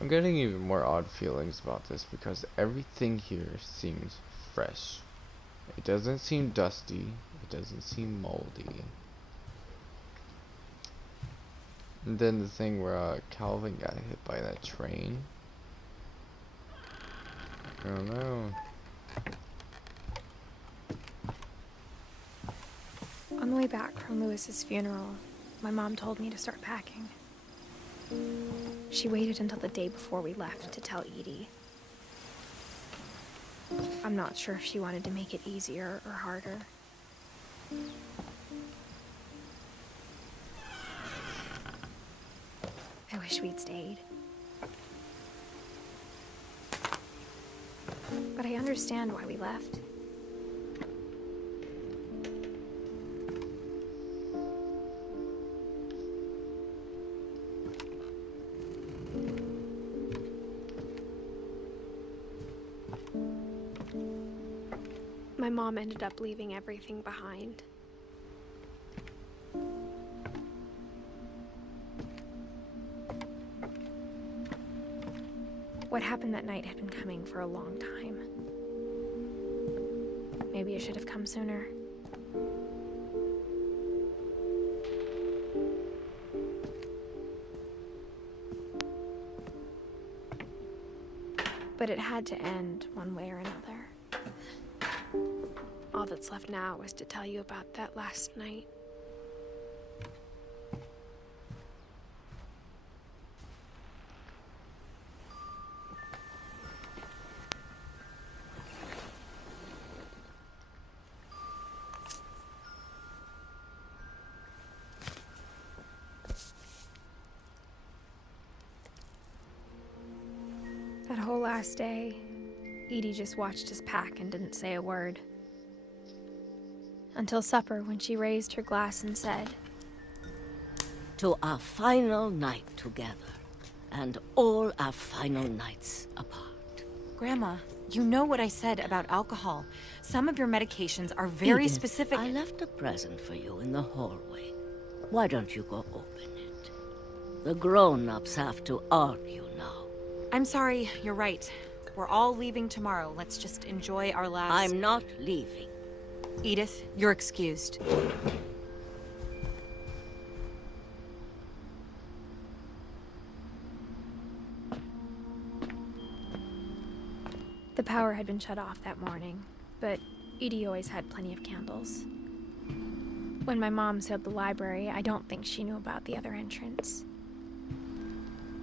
I'm getting even more odd feelings about this because everything here seems fresh. It doesn't seem dusty. It doesn't seem moldy. And then the thing where Calvin got hit by that train. I don't know. On the way back from Lewis's funeral, my mom told me to start packing. She waited until the day before we left to tell Edie. I'm not sure if she wanted to make it easier or harder. I wish we'd stayed. But I understand why we left. My mom ended up leaving everything behind. What happened that night had been coming for a long time. Maybe it should have come sooner. But it had to end one way or another. All that's left now is to tell you about that last night. That whole last day, Edie just watched us pack and didn't say a word. Until supper, when she raised her glass and said, "To our final night together, and all our final nights apart." Grandma, you know what I said about alcohol. Some of your medications are very Edith, specific. I left a present for you in the hallway. Why don't you go open it? The grown-ups have to argue now. I'm sorry, you're right. We're all leaving tomorrow. Let's just enjoy our last... I'm not leaving. Edith, you're excused. the power had been shut off that morning, but Edie always had plenty of candles. When my mom sealed the library, I don't think she knew about the other entrance.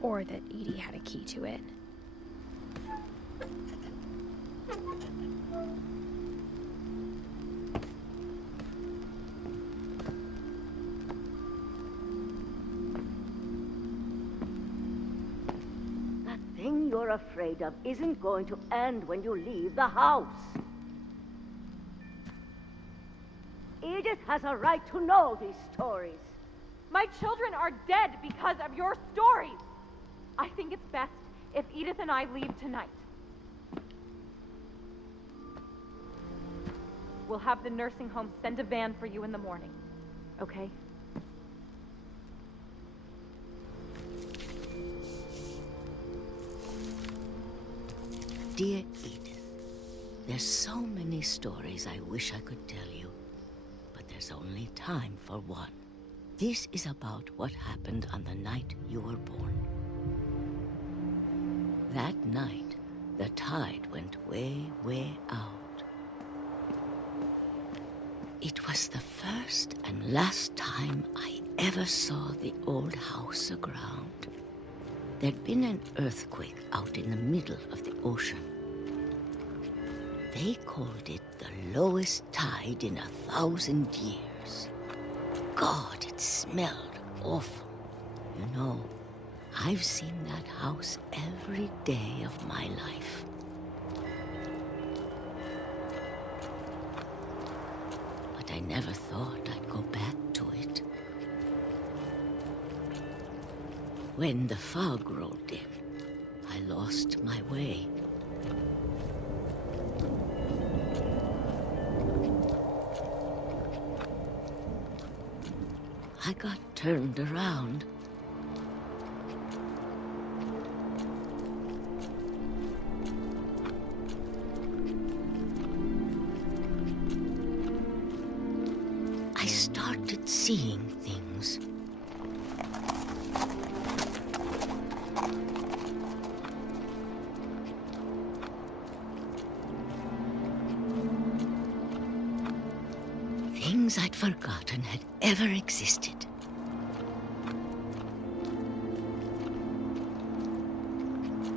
Or that Edie had a key to it. That thing you're afraid of isn't going to end when you leave the house. Edith has a right to know these stories. My children are dead because of your stories. I think it's best if Edith and I leave tonight. We'll have the nursing home send a van for you in the morning, okay? Dear Edith, there's so many stories I wish I could tell you, but there's only time for one. This is about what happened on the night you were born. That night, the tide went way, way out. It was the first and last time I ever saw the old house aground. There'd been an earthquake out in the middle of the ocean. They called it the lowest tide in 1,000 years. God, it smelled awful. You know, I've seen that house every day of my life. But I never thought I'd go back to it. When the fog rolled in, I lost my way. I got turned around. seeing things. Things I'd forgotten had ever existed.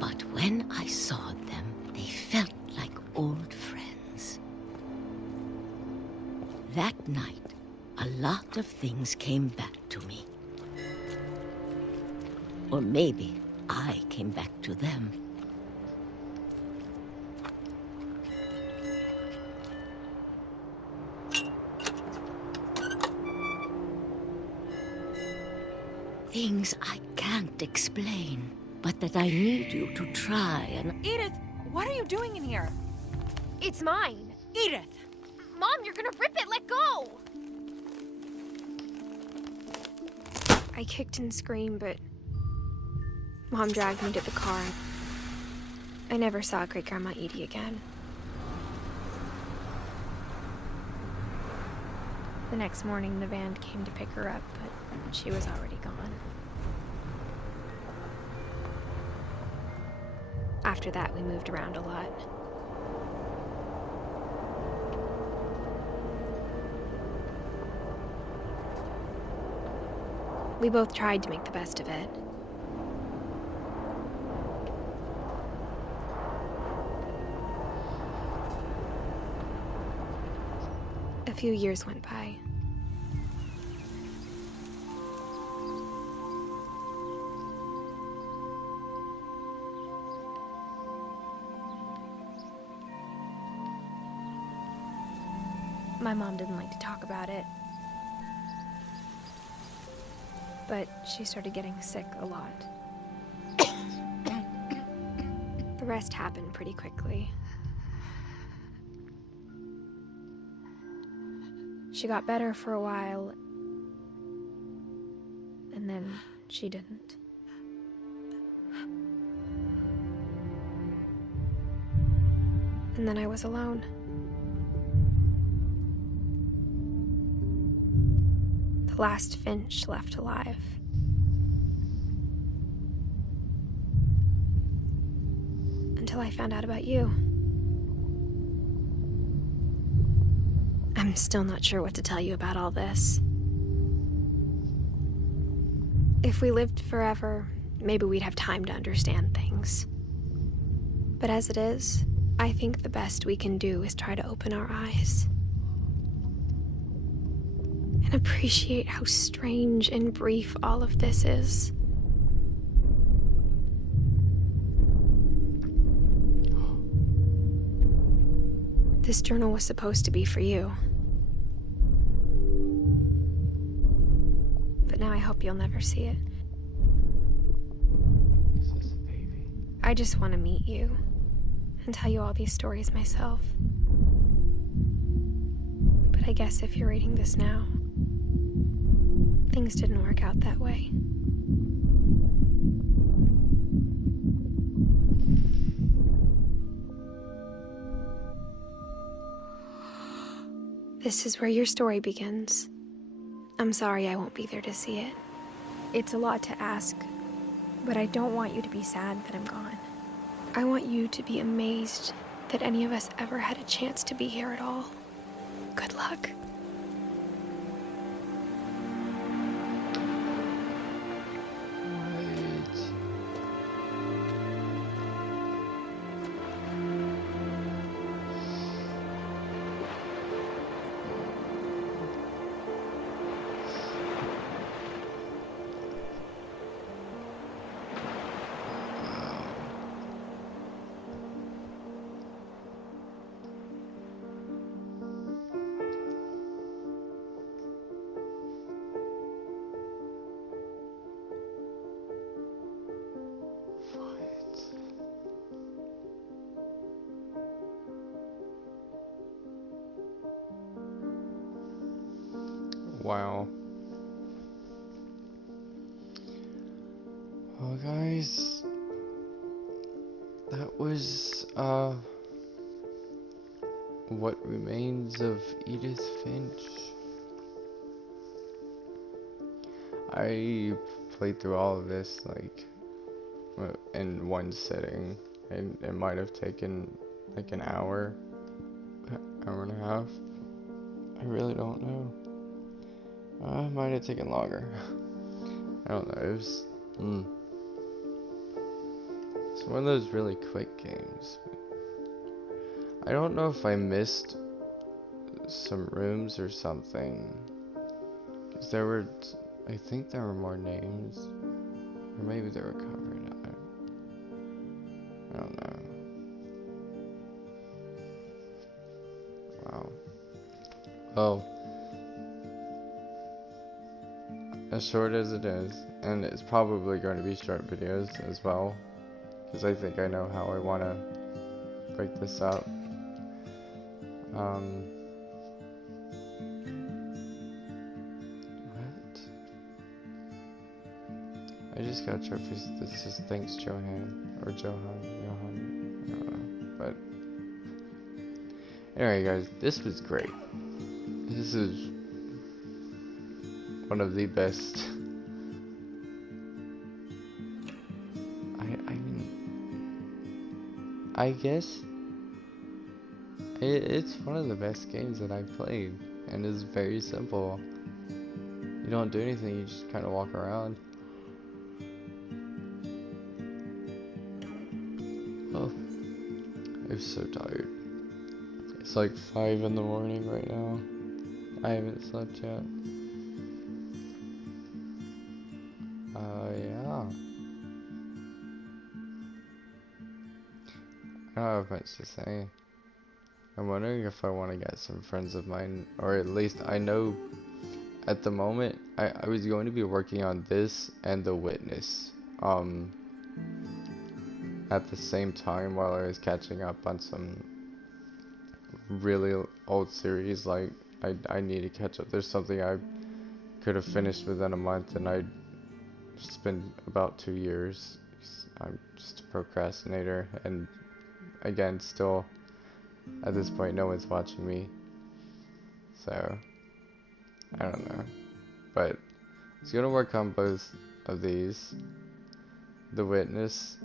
But when I saw them, they felt like old friends. That night, a lot of things came back to me. Or maybe I came back to them. Things I can't explain, but that I need you to try and... Edith, what are you doing in here? It's mine. Edith! Mom, you're gonna rip it! Let go! I kicked and screamed, but Mom dragged me to the car. I never saw Great-Grandma Edie again. The next morning, the van came to pick her up, but she was already gone. After that, we moved around a lot. We both tried to make the best of it. A few years went by. My mom didn't like to talk about it. But she started getting sick a lot. The rest happened pretty quickly. She got better for a while, and then she didn't. And then I was alone. The last Finch left alive. Until I found out about you. I'm still not sure what to tell you about all this. If we lived forever, maybe we'd have time to understand things. But as it is, I think the best we can do is try to open our eyes. And appreciate how strange and brief all of this is. This journal was supposed to be for you. But now I hope you'll never see it. This is a baby. I just want to meet you and tell you all these stories myself. But I guess if you're reading this now, things didn't work out that way. This is where your story begins. I'm sorry I won't be there to see it. It's a lot to ask, but I don't want you to be sad that I'm gone. I want you to be amazed that any of us ever had a chance to be here at all. Good luck. Wow. Well, guys, that was, What Remains of Edith Finch. I played through all of this like in one sitting, and it might have taken like an hour, hour and a half. I really don't know. It might have taken longer. I don't know. It was. It's one of those really quick games. I don't know if I missed some rooms or something. Because there were. I think there were more names. Or maybe they were covered. I don't know. Wow. Well, as short as it is, and it's probably going to be short videos as well, because I think I know how I want to break this up. What? I just got trophies. This is thanks Johan, or Johan, I don't know. But anyway, guys, this was great. This is one of the best. I mean, I guess it's one of the best games that I've played, and it's very simple. You don't do anything, you just kind of walk around. Oh, I'm so tired. It's like 5 in the morning right now. I haven't slept yet. Yeah. I don't have much to say. I'm wondering if I want to get some friends of mine, or at least I know at the moment I was going to be working on this and The Witness at the same time while I was catching up on some really old series. Like I need to catch up. There's something I could have finished within a month, and I'd spent about 2 years. I'm just a procrastinator, and again, still at this point, no one's watching me, so I don't know. But it's gonna work on both of these. The Witness,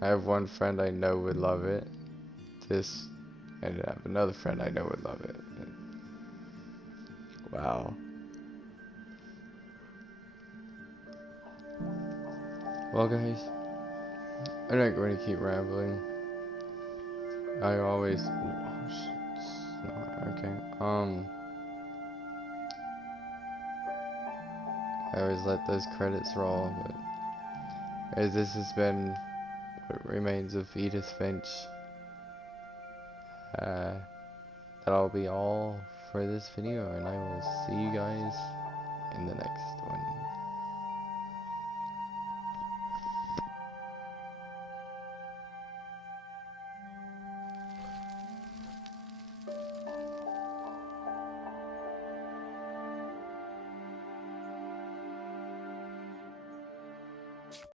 I have one friend I know would love it. This, and I have another friend I know would love it. Wow. Well, guys, I'm not going to keep rambling. I always. Oh, shit, it's not okay. I always let those credits roll, but as this has been what remains of Edith Finch. That'll be all for this video, and I will see you guys in the next one.